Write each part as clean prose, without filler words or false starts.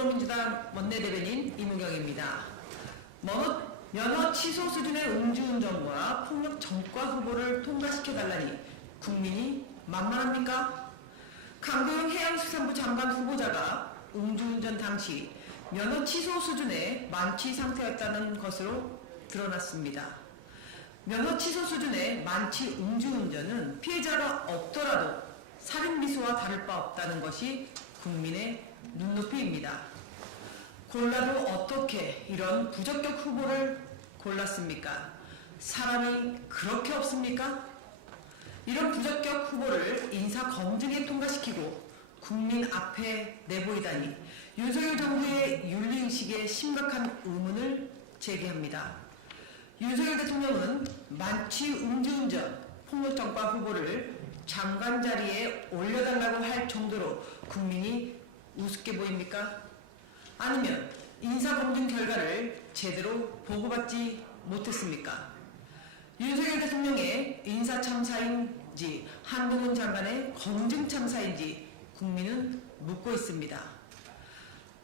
더불어민주당 원내대변인 이무경입니다. 면허 취소 수준의 음주운전과 폭력 전과 후보를 통과시켜달라니 국민이 만만합니까? 강도영 해양수산부 장관 후보자가 음주운전 당시 면허 취소 수준의 만취 상태였다는 것으로 드러났습니다. 면허 취소 수준의 만취 음주운전은 피해자가 없더라도 살인미수와 다를 바 없다는 것이 국민의 눈높이입니다. 골라도 어떻게 이런 부적격 후보를 골랐습니까? 사람이 그렇게 없습니까? 이런 부적격 후보를 인사검증에 통과시키고 국민 앞에 내보이다니 윤석열 정부의 윤리의식에 심각한 의문을 제기합니다. 윤석열 대통령은 만취 음주운전, 폭력전과 후보를 장관 자리에 올려달라고 할 정도로 국민이 우습게 보입니까? 아니면 인사검증 결과를 제대로 보고받지 못했습니까? 윤석열 대통령의 인사참사인지 한동훈 장관의 검증참사인지 국민은 묻고 있습니다.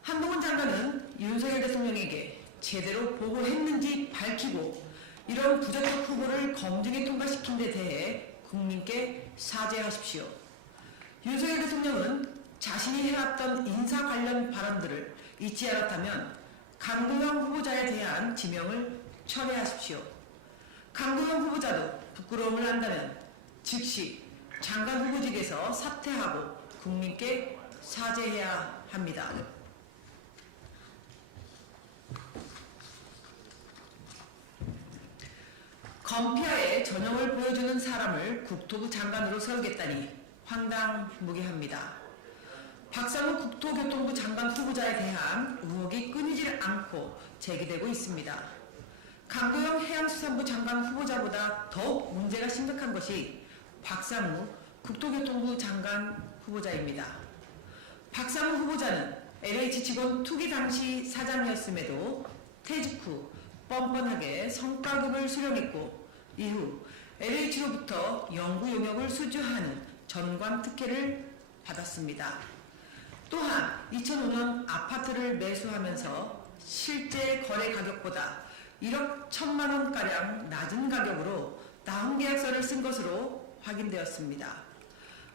한동훈 장관은 윤석열 대통령에게 제대로 보고했는지 밝히고 이런 부적격 후보를 검증에 통과시킨 데 대해 국민께 사죄하십시오. 윤석열 대통령은 자신이 해왔던 인사 관련 발언들을 잊지 않았다면 강도영 후보자에 대한 지명을 철회하십시오. 강도영 후보자도 부끄러움을 한다면 즉시 장관 후보직에서 사퇴하고 국민께 사죄해야 합니다. 검피아의 전형을 보여주는 사람을 국토부 장관으로 세우겠다니 황당무계합니다. 박상우 국토교통부 장관 후보자에 대한 의혹이 끊이질 않고 제기되고 있습니다. 강도영 해양수산부 장관 후보자보다 더욱 문제가 심각한 것이 박상우 국토교통부 장관 후보자입니다. 박상우 후보자는 LH 직원 투기 당시 사장이었음에도 퇴직 후 뻔뻔하게 성과급을 수령했고 이후 LH로부터 연구 용역을 수주하는 전관 특혜를 받았습니다. 또한 2005년 아파트를 매수하면서 실제 거래 가격보다 1억 1천만 원가량 낮은 가격으로 다운 계약서를 쓴 것으로 확인되었습니다.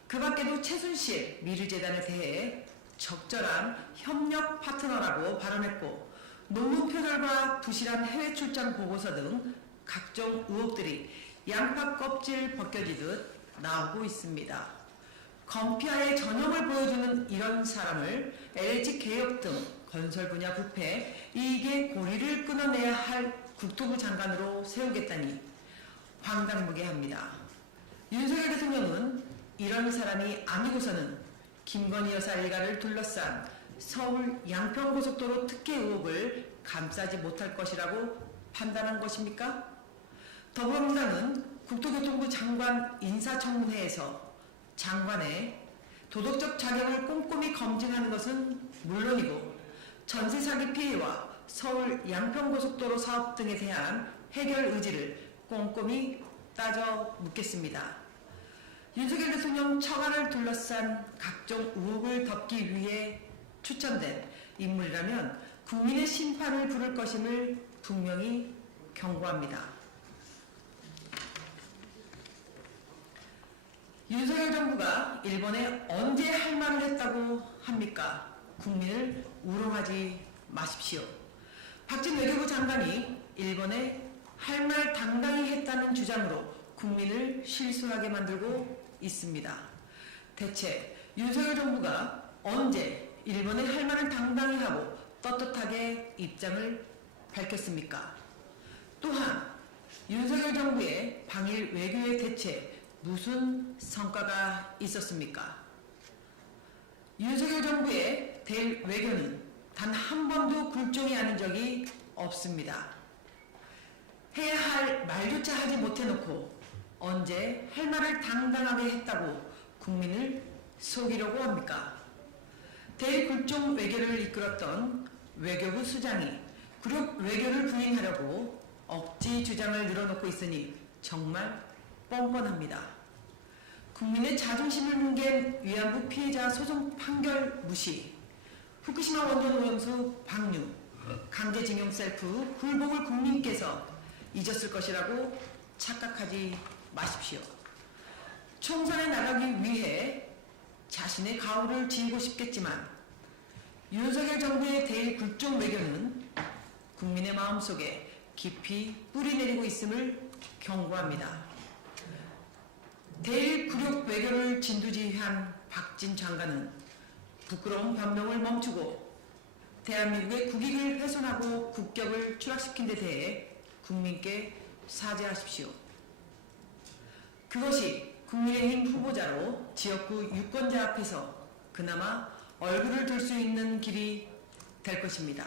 그 밖에도 최순실 미르재단에 대해 적절한 협력 파트너라고 발언했고 논문 표절과 부실한 해외 출장 보고서 등 각종 의혹들이 양파 껍질 벗겨지듯 나오고 있습니다. 검피아의 전형을 보여주는 이런 사람을 LH 개혁 등 건설 분야 부패 이익의 고리를 끊어내야 할 국토부 장관으로 세우겠다니 황당무계합니다. 윤석열 대통령은 이런 사람이 아니고서는 김건희 여사 일가를 둘러싼 서울 양평고속도로 특혜 의혹을 감싸지 못할 것이라고 판단한 것입니까? 더불어민주당은 국토교통부 장관 인사청문회에서 장관의 도덕적 자격을 꼼꼼히 검증하는 것은 물론이고 전세 사기 피해와 서울 양평고속도로 사업 등에 대한 해결 의지를 꼼꼼히 따져 묻겠습니다. 윤석열 대통령 처가를 둘러싼 각종 의혹을 덮기 위해 추천된 인물이라면 국민의 심판을 부를 것임을 분명히 경고합니다. 윤석열 정부가 일본에 언제 할 말을 했다고 합니까? 국민을 우롱하지 마십시오. 박진 외교부 장관이 일본에 할 말 당당히 했다는 주장으로 국민을 실수하게 만들고 있습니다. 대체 윤석열 정부가 언제 일본에 할 말을 당당히 하고 떳떳하게 입장을 밝혔습니까? 또한 윤석열 정부의 방일 외교에 대체 무슨 성과가 있었습니까? 윤석열 정부의 될 외교는 단 한 번도 굴종이 아닌 적이 없습니다. 해야 할 말조차 하지 못해놓고 언제 할 말을 당당하게 했다고 국민을 속이려고 합니까? 대굴종 외교를 이끌었던 외교부 수장이 그룹 외교를 부인하려고 억지 주장을 늘어놓고 있으니 정말 뻔뻔합니다. 국민의 자존심을 뭉갠 위안부 피해자 소송 판결 무시, 후쿠시마 원전 오염수 방류, 강제징용 셀프, 굴복을 국민께서 잊었을 것이라고 착각하지 마십시오. 총선에 나가기 위해 자신의 가오를 지우고 싶겠지만 윤석열 정부의 대일 굴종 외교는 국민의 마음속에 깊이 뿌리내리고 있음을 경고합니다. 대일 굴욕 외교를 진두지휘한 박진 장관은 부끄러운 변명을 멈추고 대한민국의 국익을 훼손하고 국격을 추락시킨 데 대해 국민께 사죄하십시오. 그것이 국민의힘 후보자로 지역구 유권자 앞에서 그나마 얼굴을 들 수 있는 길이 될 것입니다.